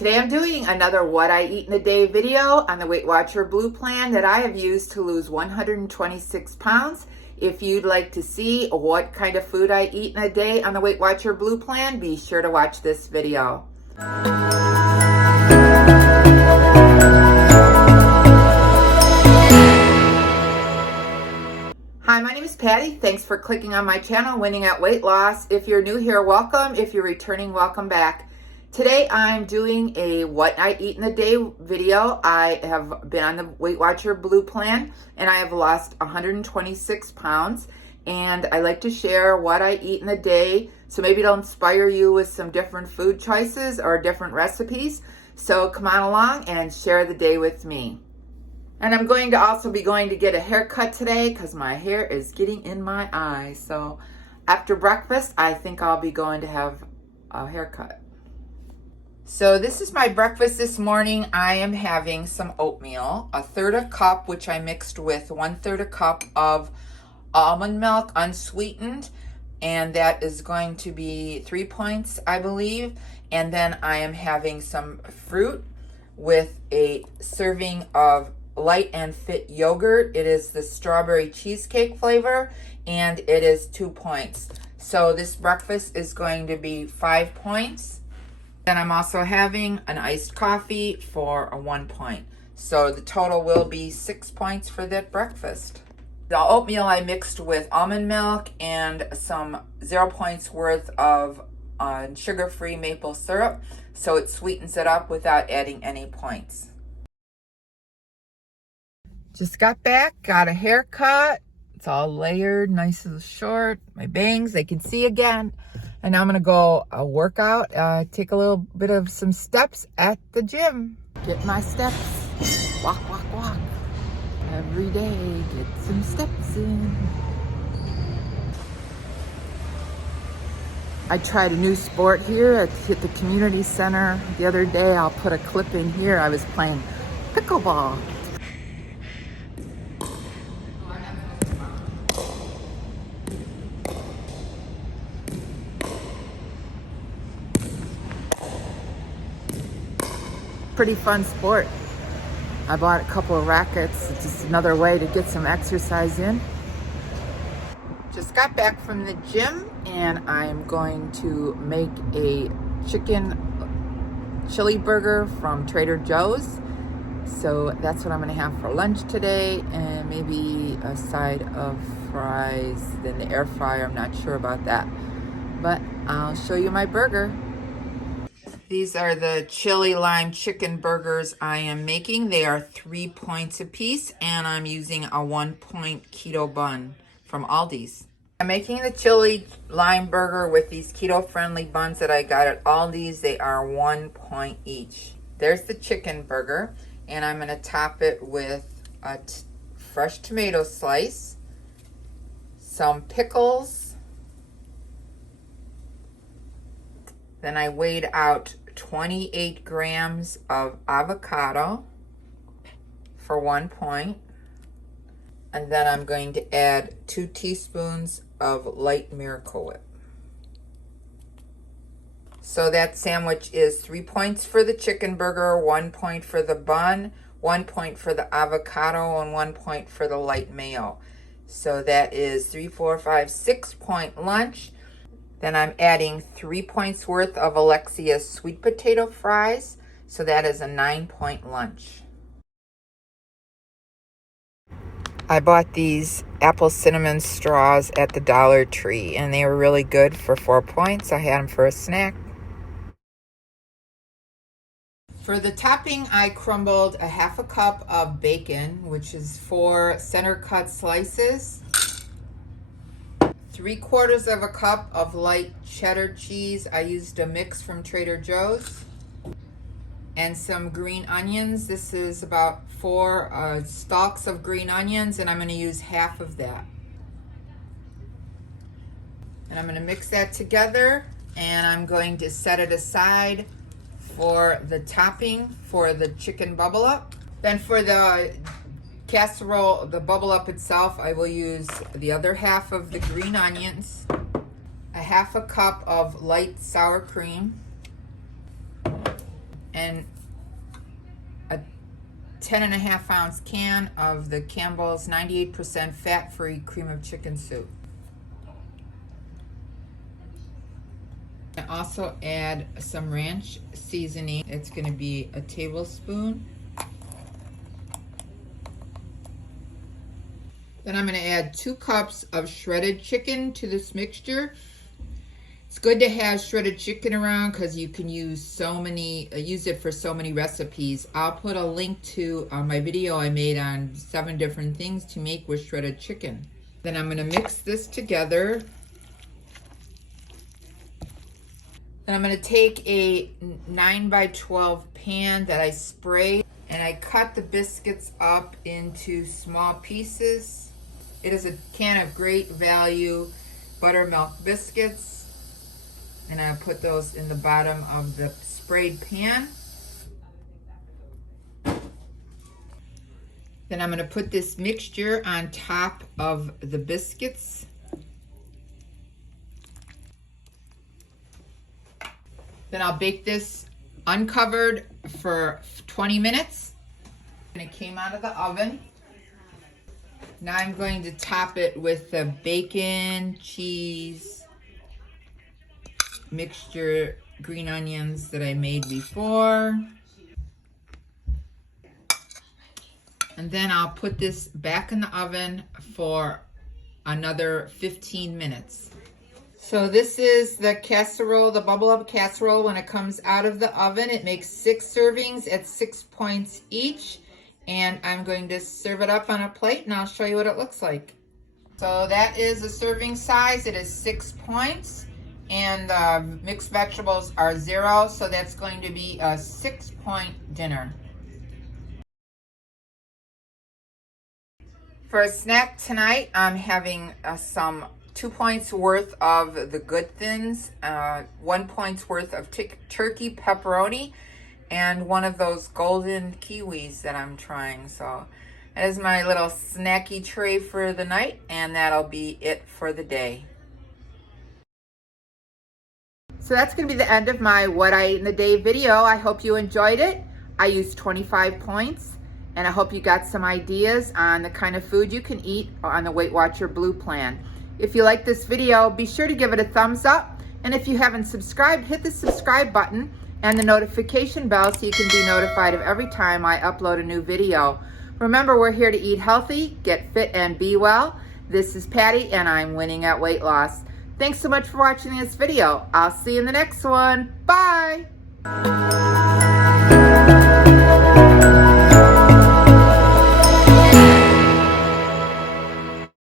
Today I'm doing another What I Eat in a Day video on the Weight Watcher Blue plan that I have used to lose 126 pounds. If you'd like to see what kind of food I eat in a day on the Weight Watcher Blue plan, be sure to watch this video. Hi, my name is Patty. Thanks for clicking on my channel, Winning at Weight Loss. If you're new here, welcome. If you're returning, welcome back. Today I'm doing a What I Eat in a Day video. I have been on the Weight Watcher Blue plan and I have lost 126 pounds. And I like to share what I eat in a day, so maybe it'll inspire you with some different food choices or different recipes. So come on along and share the day with me. And I'm going to also be going to get a haircut today because my hair is getting in my eyes. So after breakfast, I think I'll be going to have a haircut. So this is my breakfast this morning. I am having some oatmeal, 1/3 a cup, which I mixed with 1/3 a cup of almond milk, unsweetened. And that is going to be 3 points, I believe. And then I am having some fruit with a serving of Light and Fit yogurt. It is the strawberry cheesecake flavor and it is 2 points. So this breakfast is going to be 5 points. Then I'm also having an iced coffee for a 1 point. So the total will be 6 points for that breakfast. The oatmeal I mixed with almond milk and some 0 points worth of sugar-free maple syrup. So it sweetens it up without adding any points. Just got back, got a haircut. It's all layered, nice and short. My bangs, they can see again. And now I'm gonna go work out, take a little bit of some steps at the gym. Get my steps, walk, walk, walk. Every day, get some steps in. I tried a new sport here at the community center the other day. I'll put a clip in here. I was playing pickleball. Pretty fun sport. I bought a couple of rackets. It's just another way to get some exercise in. Just got back from the gym and I'm going to make a chicken chili burger from Trader Joe's. So that's what I'm gonna have for lunch today, and maybe a side of fries in the air fryer. I'm not sure about that, but I'll show you my burger. These are the chili lime chicken burgers I am making. They are 3 points a piece, and I'm using a 1 point keto bun from Aldi's. I'm making the chili lime burger with these keto-friendly buns that I got at Aldi's. They are 1 point each. There's the chicken burger, and I'm gonna top it with a fresh tomato slice, some pickles. Then I weighed out 28 grams of avocado for 1 point. And then I'm going to add 2 teaspoons of light Miracle Whip. So that sandwich is 3 points for the chicken burger, 1 point for the bun, 1 point for the avocado, and 1 point for the light mayo. So that is 3, 4, 5, 6 point lunch. Then I'm adding 3 points worth of Alexia's sweet potato fries. So that is a 9 point lunch. I bought these apple cinnamon straws at the Dollar Tree and they were really good for 4 points. I had them for a snack. For the topping, I crumbled a 1/2 cup of bacon, which is 4 center cut slices. 3/4 of a cup of light cheddar cheese. I used a mix from Trader Joe's. And some green onions. This is about 4 stalks of green onions, and I'm going to use half of that. And I'm going to mix that together, and I'm going to set it aside for the topping for the chicken bubble up. Then for the casserole, the bubble up itself, I will use the other half of the green onions, a 1/2 cup of light sour cream, and a 10.5-ounce can of the Campbell's 98% fat-free cream of chicken soup. I also add some ranch seasoning. It's going to be a tablespoon. Then I'm going to add 2 cups of shredded chicken to this mixture. It's good to have shredded chicken around because you can use it for so many recipes. I'll put a link to my video I made on 7 different things to make with shredded chicken. Then I'm going to mix this together. Then I'm going to take a 9x12 pan that I sprayed, and I cut the biscuits up into small pieces. It is a can of Great Value buttermilk biscuits, and I'll put those in the bottom of the sprayed pan. Then I'm going to put this mixture on top of the biscuits. Then I'll bake this uncovered for 20 minutes. And it came out of the oven. Now I'm going to top it with the bacon, cheese, mixture, green onions that I made before. And then I'll put this back in the oven for another 15 minutes. So this is the casserole, the Bubble Up casserole. When it comes out of the oven, it makes 6 servings at 6 points each. And I'm going to serve it up on a plate, and I'll show you what it looks like. So that is the serving size. It is 6 points, and the mixed vegetables are 0, so that's going to be a 6-point dinner. For a snack tonight, I'm having some 2 points worth of the Good Thins, 1 point's worth of turkey pepperoni, and one of those golden kiwis that I'm trying. So that is my little snacky tray for the night, and that'll be it for the day. So that's going to be the end of my What I Ate in the Day video. I hope you enjoyed it. I used 25 points, and I hope you got some ideas on the kind of food you can eat on the Weight Watcher Blue Plan. If you like this video, be sure to give it a thumbs up. And if you haven't subscribed, hit the subscribe button and the notification bell so you can be notified of every time I upload a new video. Remember, we're here to eat healthy, get fit, and be well. This is Patty, and I'm winning at weight loss. Thanks so much for watching this video. I'll see you in the next one. Bye!